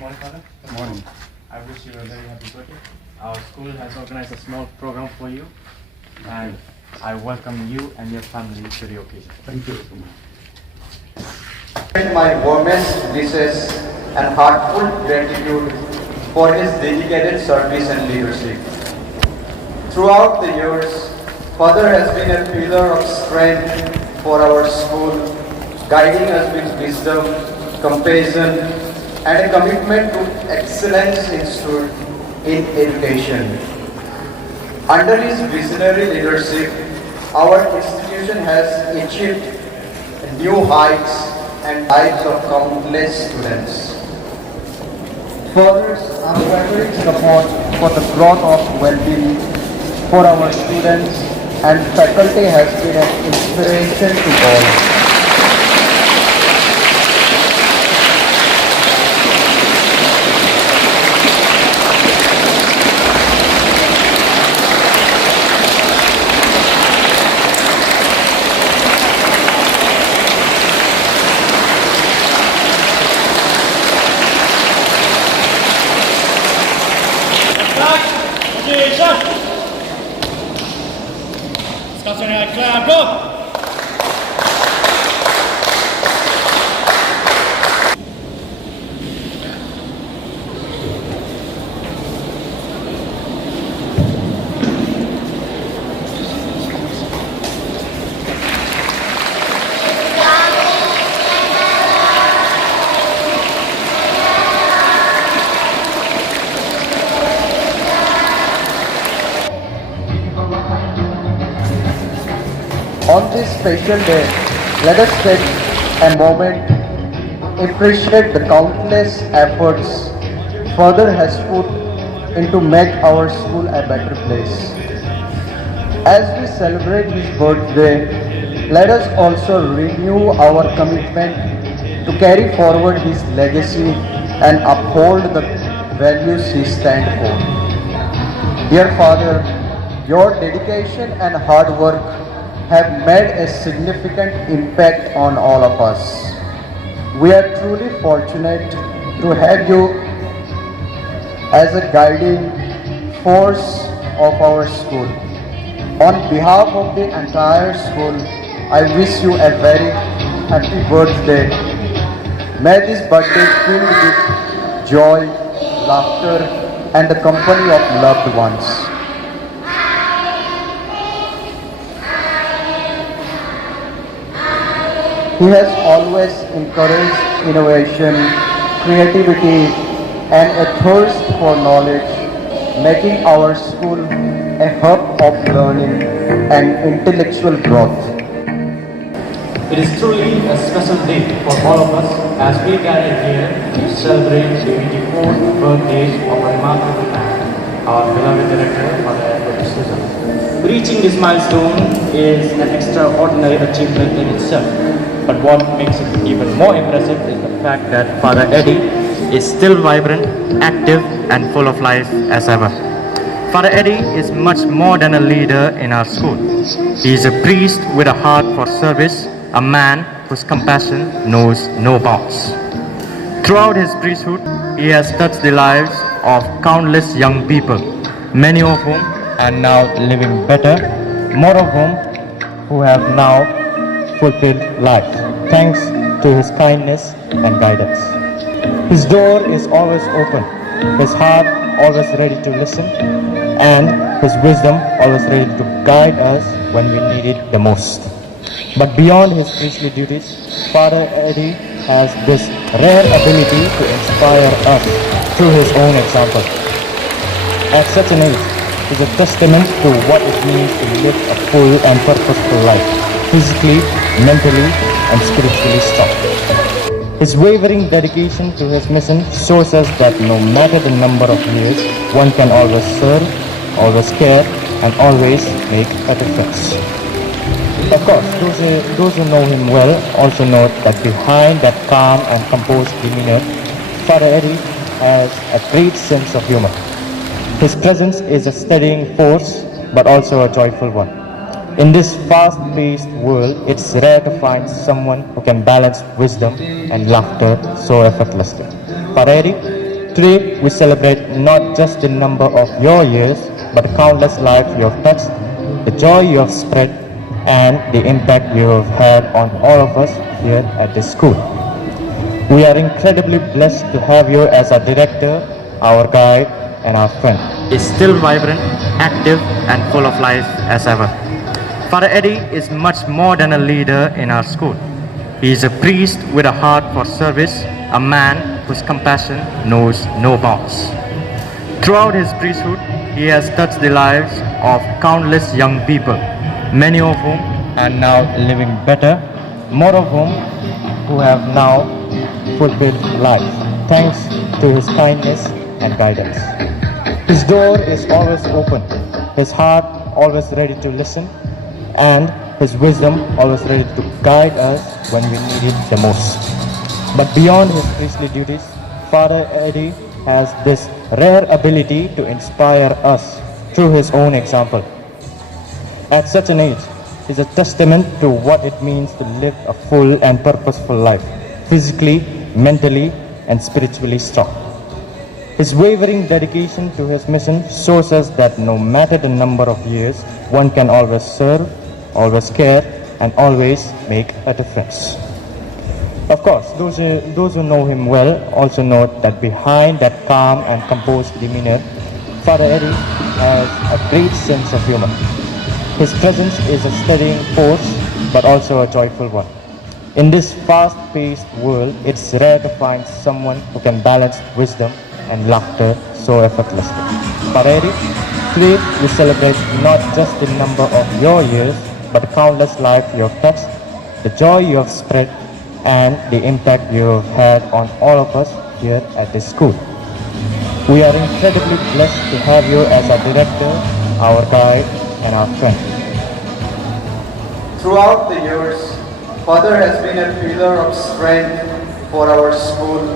Morning, Father. Good morning. I wish you a very happy birthday. Our school has organized a small program for you, and I welcome you and your family to the occasion. Thank you so much. My warmest wishes and heartfelt gratitude for his dedicated service and leadership. Throughout the years, Father has been a pillar of strength for our school, guiding us with wisdom, compassion, and a commitment to excellence in education. Under his visionary leadership, our institution has achieved new heights and lives of countless students. Father's unwavering support for the growth of well-being for our students and faculty has been an inspiration to all. Kokrajhar, clap, go! On this special day, let us take a moment to appreciate the countless efforts Father has put into make our school a better place. As we celebrate his birthday, let us also renew our commitment to carry forward his legacy and uphold the values he stands for. Dear Father, your dedication and hard work have made a significant impact on all of us. We are truly fortunate to have you as a guiding force of our school. On behalf of the entire school, I wish you a very happy birthday. May this birthday filled with joy, laughter, and the company of loved ones. He has always encouraged innovation, creativity, and a thirst for knowledge, making our school a hub of learning and intellectual growth. It is truly a special day for all of us as we gather here to celebrate the 84th birthday of a remarkable man, our beloved director, Father Edward. Reaching this milestone is an extraordinary achievement in itself. But what makes it even more impressive is the fact that Father Eddie is still vibrant, active, and full of life as ever. Father Eddie is much more than a leader in our school. He is a priest with a heart for service, a man whose compassion knows no bounds. Throughout his priesthood, he has touched the lives of countless young people, many of whom are now living better, more of whom who have now fulfilled life, thanks to his kindness and guidance. His door is always open, his heart always ready to listen, and his wisdom always ready to guide us when we need it the most. But beyond his priestly duties, Father Eddie has this rare ability to inspire us through his own example. At such an age, he is a testament to what it means to live a full and purposeful life, physically, mentally, and spiritually strong. His wavering dedication to his mission shows us that no matter the number of years, one can always serve, always care, and always make a difference. Of course, those who know him well also know that behind that calm and composed demeanor, Father Eddie has a great sense of humor. His presence is a steadying force, but also a joyful one. In this fast-paced world, it's rare to find someone who can balance wisdom and laughter so effortlessly. Father Eddie, Today we celebrate not just the number of your years, but the countless lives you have touched, the joy you have spread, and the impact you have had on all of us here at this school. We are incredibly blessed to have you as our director, our guide, and our friend. Is still vibrant, active, and full of life as ever. Father Eddie is much more than a leader in our school. He is a priest with a heart for service, a man whose compassion knows no bounds. Throughout his priesthood, he has touched the lives of countless young people, many of whom are now living better, more of whom who have now fulfilled life, thanks to his kindness and guidance. His door is always open, his heart always ready to listen, and his wisdom always ready to guide us when we need it the most. But beyond his priestly duties, Father Eddie has this rare ability to inspire us through his own example. At such an age, he is a testament to what it means to live a full and purposeful life, physically, mentally, and spiritually strong. His wavering dedication to his mission shows us that no matter the number of years, one can always serve, always care, and always make a difference. Of course, those who know him well also know that behind that calm and composed demeanor, Father Eddie has a great sense of humor. His presence is a steadying force, but also a joyful one. In this fast-paced world, it's rare to find someone who can balance wisdom and laughter so effortlessly. Father Eddie, today we celebrate not just the number of your years, but the countless lives you have touched, the joy you have spread, and the impact you have had on all of us here at this school. We are incredibly blessed to have you as our director, our guide, and our friend. Throughout the years, Father has been a pillar of strength for our school,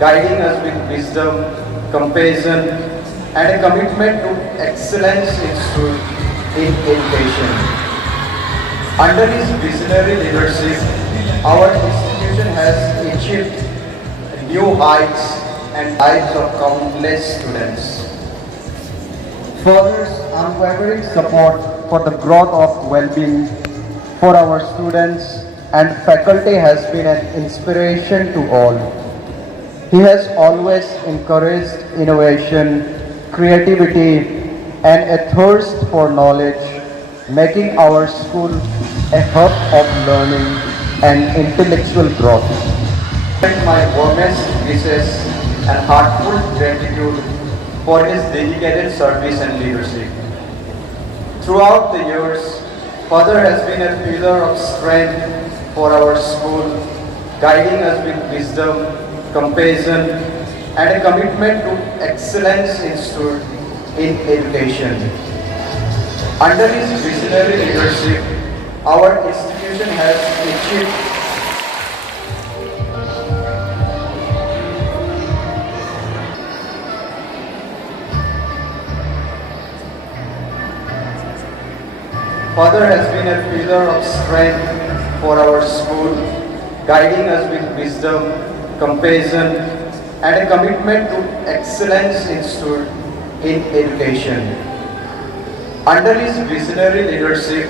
guiding us with wisdom, compassion, and a commitment to excellence in education. Under his visionary leadership, our institution has achieved new heights and lives of countless students. Father's unwavering support for the growth of well-being for our students and faculty has been an inspiration to all. He has always encouraged innovation, creativity, and a thirst for knowledge, making our school a hub of learning and intellectual growth. My warmest wishes and heartfelt gratitude for his dedicated service and leadership. Throughout the years, Father has been a pillar of strength for our school, guiding us with wisdom, compassion, and a commitment to excellence in education. Under his visionary leadership, our institution has achieved Father has been a pillar of strength for our school, guiding us with wisdom, compassion, and a commitment to excellence in education. Under his visionary leadership,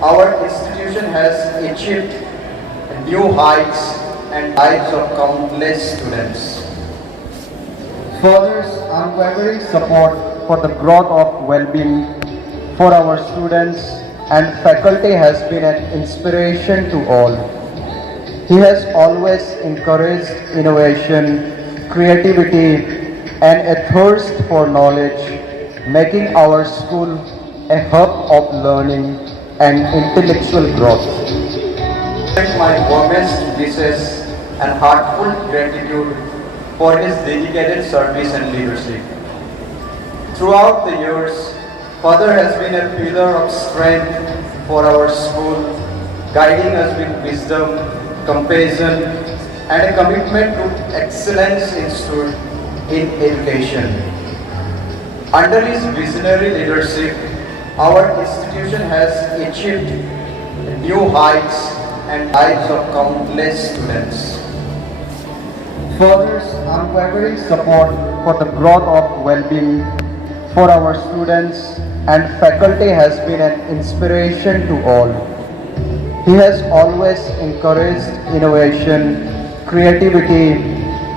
our institution has achieved new heights and lives of countless students. Father's unwavering support for the growth of well-being for our students and faculty has been an inspiration to all. He has always encouraged innovation, creativity, and a thirst for knowledge, making our school a hub of learning and intellectual growth. My warmest wishes and heartfelt gratitude for his dedicated service and leadership. Throughout the years, Father has been a pillar of strength for our school, guiding us with wisdom, compassion, and a commitment to excellence in education. Under his visionary leadership, our institution has achieved new heights and lives of countless students. Father's unwavering support for the growth of well-being for our students and faculty has been an inspiration to all. He has always encouraged innovation, creativity,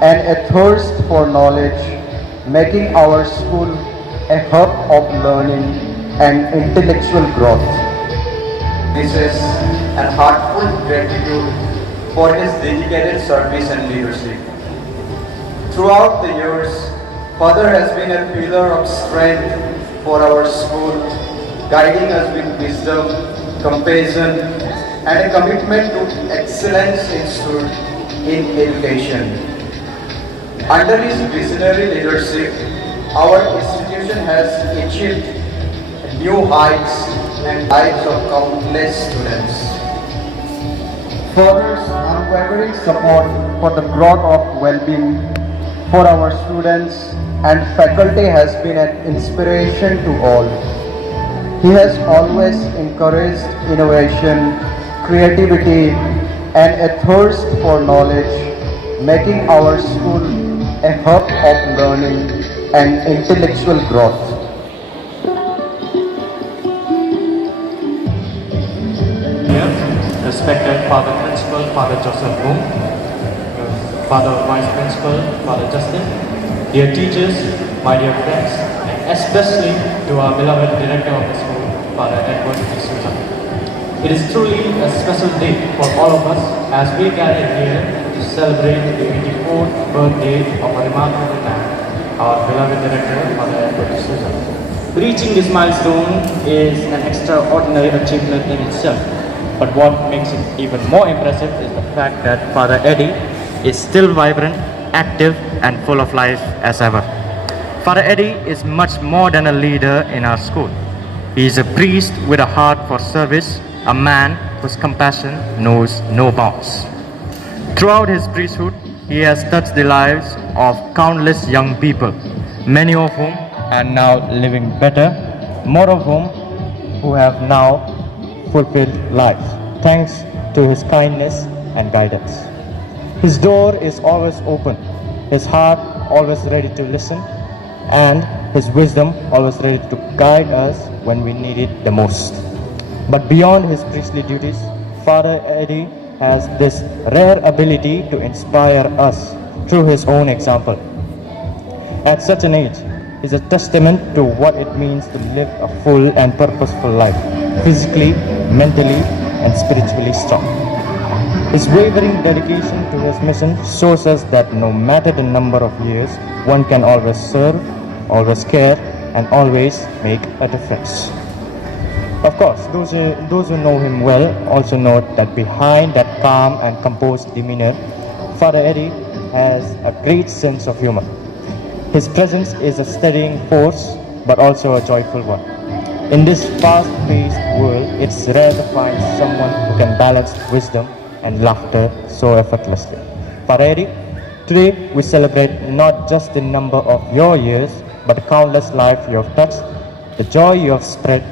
and a thirst for knowledge, making our school a hub of learning and intellectual growth. This is a heartfelt gratitude for his dedicated service and leadership. Throughout the years, Father has been a pillar of strength for our school, guiding us with wisdom, compassion, and a commitment to excellence in education. Under his visionary leadership, our institution has achieved new heights and lives of countless students. Father's unwavering support for the growth of well-being for our students and faculty has been an inspiration to all. He has always encouraged innovation, creativity, and a thirst for knowledge, making our school a hub of learning and intellectual growth. Here, respected Father Principal, Father Joseph Boom, Father Vice Principal, Father Justin, dear teachers, my dear friends, and especially to our beloved Director of the school, Father Edward. It is truly a special day for all of us as we gather here to celebrate the 84th birthday of a remarkable man, our beloved Director, Father Edward. Reaching this milestone is an extraordinary achievement in itself. But what makes it even more impressive is the fact that Father Eddie is still vibrant, active, and full of life as ever. Father Eddie is much more than a leader in our school. He is a priest with a heart for service, a man whose compassion knows no bounds. Throughout his priesthood, he has touched the lives of countless young people, many of whom are now living better, more of whom who have now fulfilled lives, thanks to his kindness and guidance. His door is always open, his heart always ready to listen, and his wisdom always ready to guide us when we need it the most. But beyond his priestly duties, Father Eddie has this rare ability to inspire us through his own example. At such an age, he is a testament to what it means to live a full and purposeful life, physically, mentally, and spiritually strong. His wavering dedication to his mission shows us that no matter the number of years, one can always serve, always care, and always make a difference. Of course, those who know him well also know that behind that calm and composed demeanor, Father Eddie has a great sense of humor. His presence is a steadying force, but also a joyful one. In this fast-paced world, it's rare to find someone who can balance wisdom and laughter so effortlessly. Father Eddie, today we celebrate not just the number of your years, but the countless lives you have touched, the joy you have spread,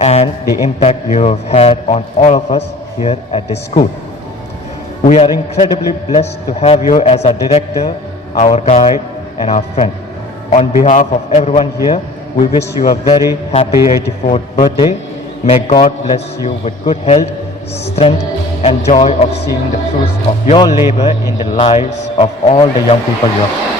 and the impact you have had on all of us here at this school. We are incredibly blessed to have you as our director, our guide, and our friend. On behalf of everyone here, we wish you a very happy 84th birthday. May God bless you with good health, strength, and joy of seeing the fruits of your labor in the lives of all the young people you have.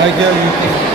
Kokrajhar, UP.